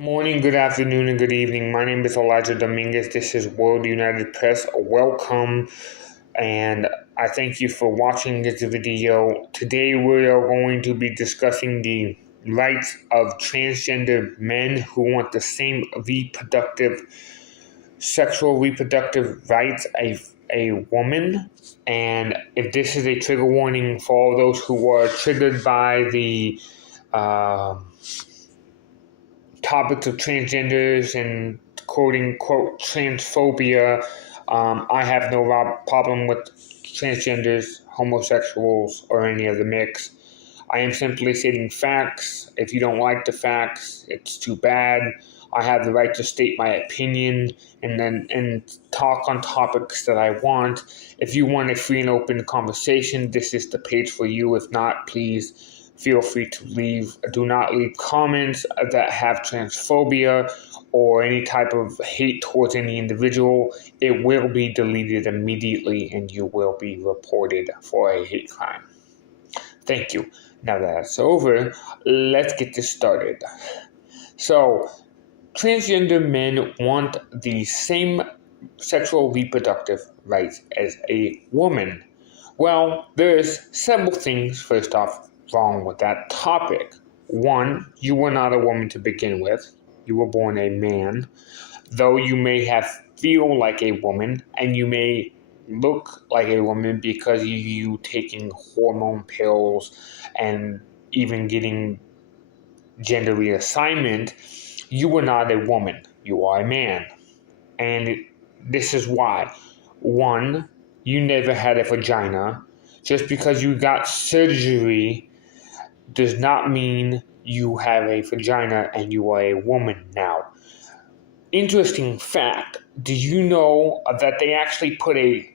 Morning, good afternoon, and good evening. My name is Elijah Dominguez. This is World United Press. Welcome, and I thank you for watching this video. Today, we are going to be discussing the rights of transgender men who want the same sexual reproductive rights as a woman. And if this is a trigger warning for all those who are triggered by the topics of transgenders and quote unquote transphobia. I have no problem with transgenders, homosexuals, or any of the mix. I am simply stating facts. If you don't like the facts, it's too bad. I have the right to state my opinion and talk on topics that I want. If you want a free and open conversation, this is the page for you. If not, please feel free to leave. Do not leave comments that have transphobia or any type of hate towards any individual. It will be deleted immediately and you will be reported for a hate crime. Thank you. Now that that's over, let's get this started. So, transgender men want the same sexual reproductive rights as a woman. Well, there's several things, first off, wrong with that topic. One, you were not a woman to begin with. You were born a man. Though you may feel like a woman and you may look like a woman because you taking hormone pills and even getting gender reassignment, you were not a woman. You are a man. And this is why. One, you never had a vagina. Just because you got surgery does not mean you have a vagina and you are a woman now. Interesting fact, do you know that they actually put a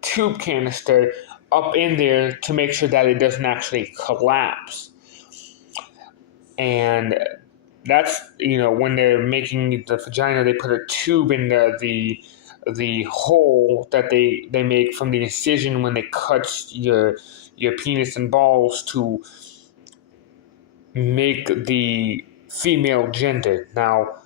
tube canister up in there to make sure that it doesn't actually collapse? And that's, when they're making the vagina, they put a tube in the hole that they make from the incision when they cut your penis and balls to make the female gender. Now,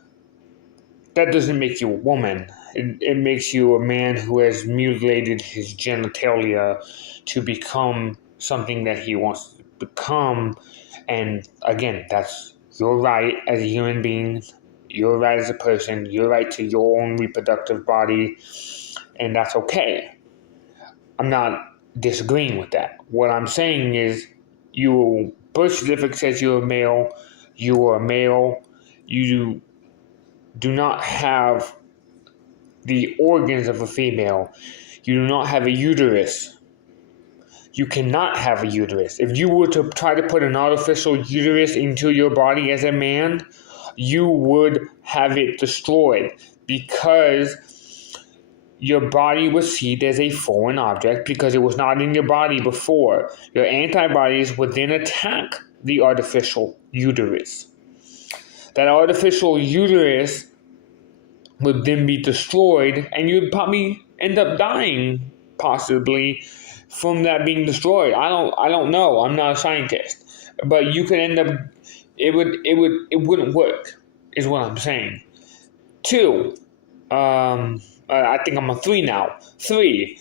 that doesn't make you a woman. It makes you a man who has mutilated his genitalia to become something that he wants to become. And again, that's your right as a human being, your right as a person, your right to your own reproductive body, and that's okay. I'm not disagreeing with that. What I'm saying is, your birth certificate says you're a male, you are a male, you do not have the organs of a female, you do not have a uterus. You cannot have a uterus. If you were to try to put an artificial uterus into your body as a man, you would have it destroyed because your body was seen as a foreign object because it was not in your body before. Your antibodies would then attack the artificial uterus. That artificial uterus would then be destroyed and you'd probably end up dying, possibly, from that being destroyed. I don't know. I'm not a scientist. But you could end up, it wouldn't work, is what I'm saying. Two, I think I'm on 3 now. 3,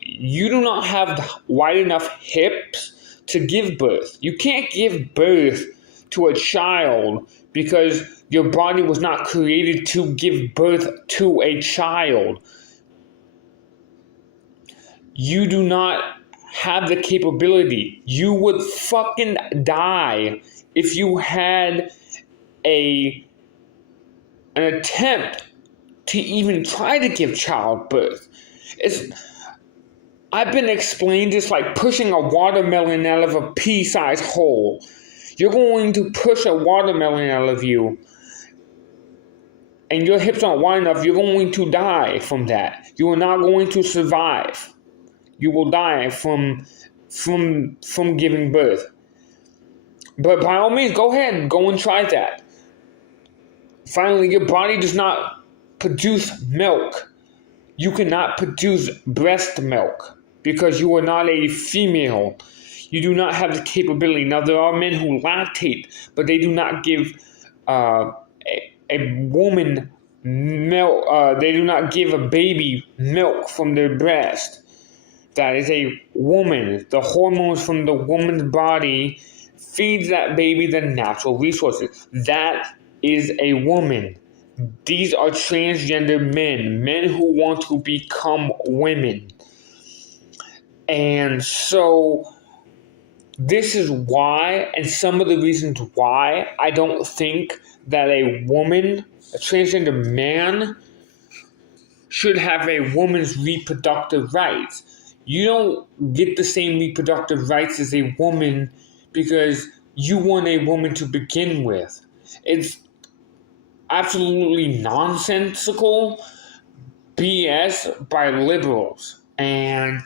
you do not have wide enough hips to give birth. You can't give birth to a child because your body was not created to give birth to a child. You do not have the capability. You would fucking die if you had an attempt to even try to give childbirth. I've been explained it's like pushing a watermelon out of a pea-sized hole. You're going to push a watermelon out of you, and your hips aren't wide enough, you're going to die from that. You are not going to survive. You will die from giving birth. But by all means, go ahead, go and try that. Finally, your body does not produce milk. You cannot produce breast milk because you are not a female. You do not have the capability. Now, there are men who lactate, but they do not give uh, a woman milk. They do not give a baby milk from their breast. That is a woman. The hormones from the woman's body feeds that baby the natural resources. That is a woman. These are transgender men who want to become women. And so this is why, and some of the reasons why, I don't think that a woman, a transgender man, should have a woman's reproductive rights. You don't get the same reproductive rights as a woman because you want a woman to begin with. It's absolutely nonsensical BS by liberals. And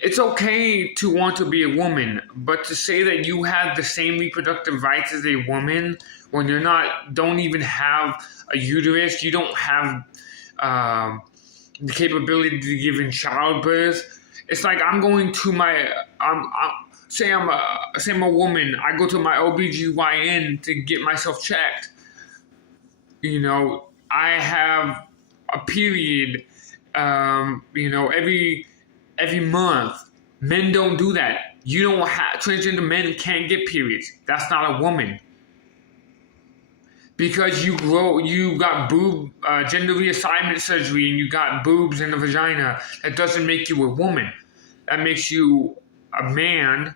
it's okay to want to be a woman, but to say that you have the same reproductive rights as a woman when don't even have a uterus, you don't have the capability to give in childbirth. It's like I'm going to say I'm a woman. I go to my OBGYN to get myself checked. I have a period. Every month. Men don't do that. Transgender men can't get periods. That's not a woman. Because you got gender reassignment surgery and you got boobs in the vagina, that doesn't make you a woman. That makes you a man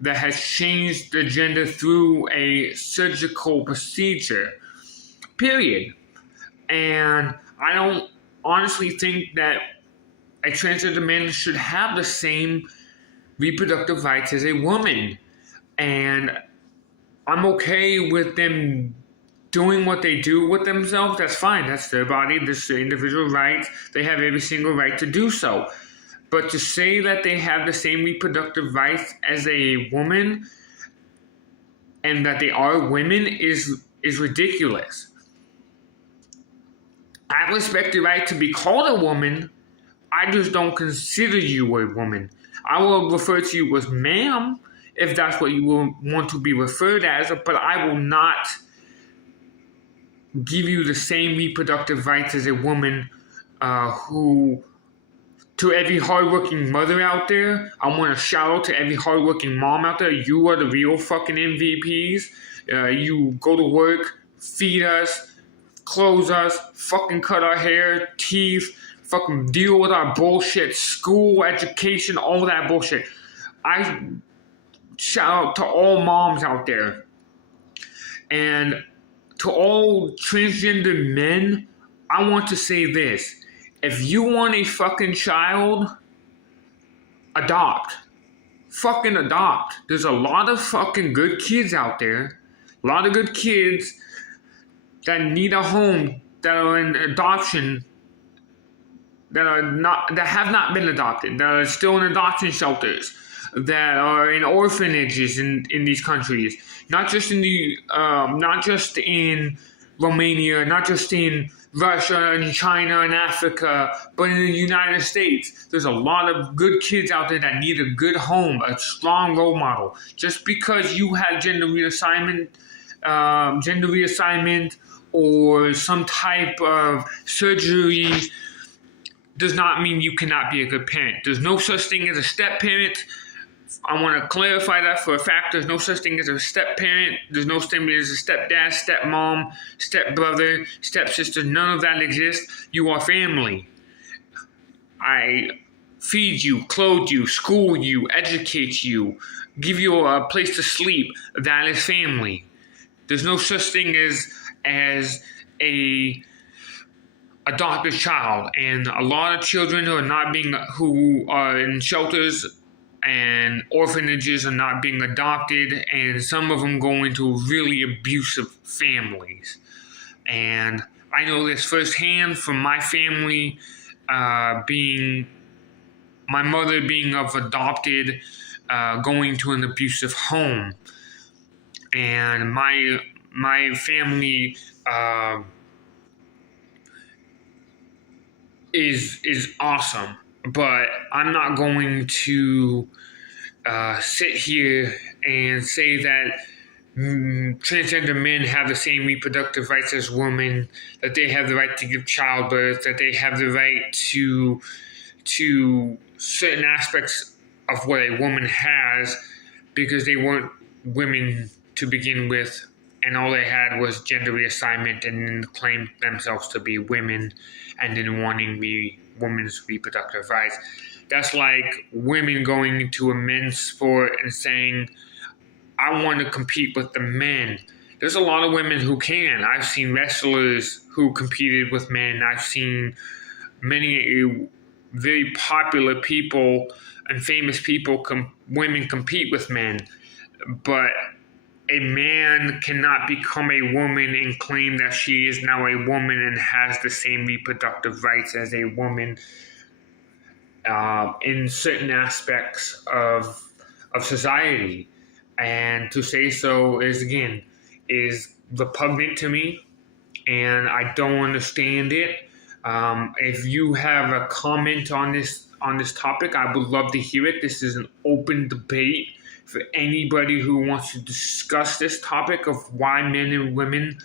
that has changed the gender through a surgical procedure. Period. And I don't honestly think that a transgender man should have the same reproductive rights as a woman. And I'm okay with them doing what they do with themselves. That's fine. That's their body. That's their individual rights. They have every single right to do so. But to say that they have the same reproductive rights as a woman and that they are women is ridiculous. I respect the right to be called a woman. I just don't consider you a woman. I will refer to you as ma'am if that's what you will want to be referred as, but I will not give you the same reproductive rights as a woman who, to every hardworking mother out there, I want to shout out to every hardworking mom out there. You are the real fucking MVPs. You go to work, feed us, clothe us, fucking cut our hair, teeth, fucking deal with our bullshit, school, education, all that bullshit. I shout out to all moms out there. And to all transgender men, I want to say this. If you want a fucking child, adopt. Fucking adopt. There's a lot of fucking good kids out there. A lot of good kids that need a home, that are in adoption, that have not been adopted, that are still in adoption shelters, that are in orphanages in these countries, not just in Romania, not just in Russia and China and Africa, but in the United States. There's a lot of good kids out there that need a good home, a strong role model. Just because you have gender reassignment or some type of surgery does not mean you cannot be a good parent. There's no such thing as a step parent. I want to clarify that for a fact. There's no such thing as a step parent. There's no such thing as a stepdad, stepmom, stepbrother, stepsister. None of that exists. You are family. I feed you, clothe you, school you, educate you, give you a place to sleep. That is family. There's no such thing as a adopted child, and a lot of children who are in shelters and orphanages are not being adopted, and some of them go into really abusive families. And I know this firsthand from my family, my mother being of adopted, going to an abusive home, and my family is awesome, but I'm not going to sit here and say that transgender men have the same reproductive rights as women, that they have the right to give childbirth, that they have the right to certain aspects of what a woman has, because they weren't women to begin with, and all they had was gender reassignment, and then claimed themselves to be women, and then wanting the women's reproductive rights. That's like women going into a men's sport and saying, I want to compete with the men. There's a lot of women who can. I've seen wrestlers who competed with men. I've seen many very popular people and famous people, women compete with men. But a man cannot become a woman and claim that she is now a woman and has the same reproductive rights as a woman in certain aspects of society. And to say so is repugnant to me, and I don't understand it. If you have a comment on this topic, I would love to hear it. This is an open debate for anybody who wants to discuss this topic of why men and women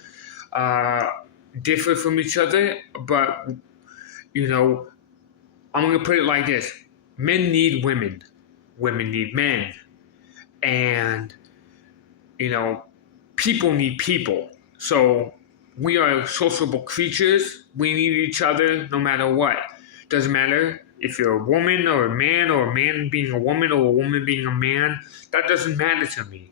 differ from each other. But I'm going to put it like this: men need women, women need men, and people need people. So we are sociable creatures. We need each other no matter what. Doesn't matter if you're a woman or a man being a woman or a woman being a man. That doesn't matter to me.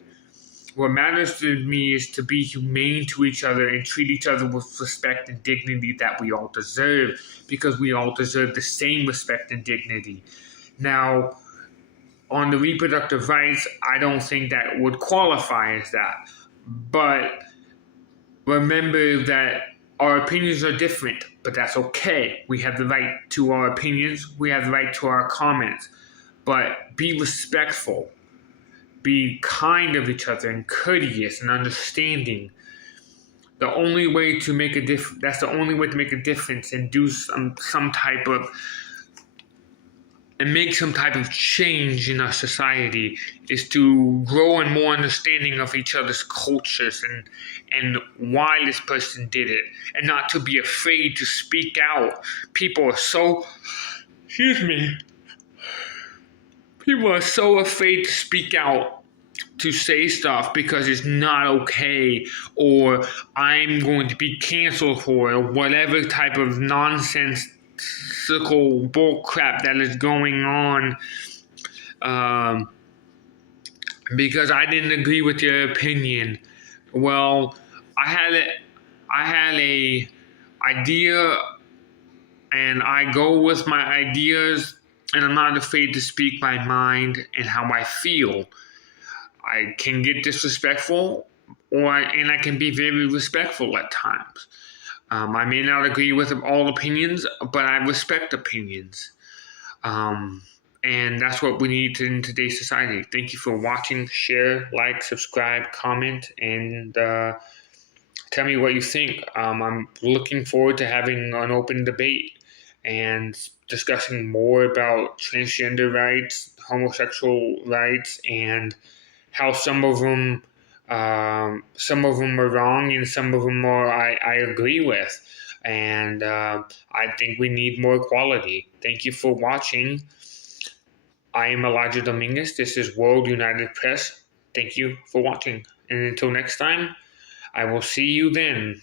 What matters to me is to be humane to each other and treat each other with respect and dignity that we all deserve, because we all deserve the same respect and dignity. Now, on the reproductive rights, I don't think that would qualify as that. But remember that our opinions are different, but that's okay. We have the right to our opinions. We have the right to our comments. But be respectful. Be kind of each other and courteous and understanding. The only way to make a difference, that's the only way to make a difference and do some type of and make some type of change in our society, is to grow in more understanding of each other's cultures and why this person did it, and not to be afraid to speak out. People are so afraid to speak out, to say stuff because it's not okay, or I'm going to be canceled for it, or whatever type of nonsensical bull crap that is going on, because I didn't agree with your opinion. Well, I had a idea, and I go with my ideas, and I'm not afraid to speak my mind and how I feel. I can get disrespectful, and I can be very respectful at times. I may not agree with all opinions, but I respect opinions. And that's what we need in today's society. Thank you for watching. Share, like, subscribe, comment, and tell me what you think. I'm looking forward to having an open debate and discussing more about transgender rights, homosexual rights, and how some of them are wrong and some of them I agree with. And I think we need more equality. Thank you for watching. I am Elijah Dominguez. This is World United Press. Thank you for watching. And until next time, I will see you then.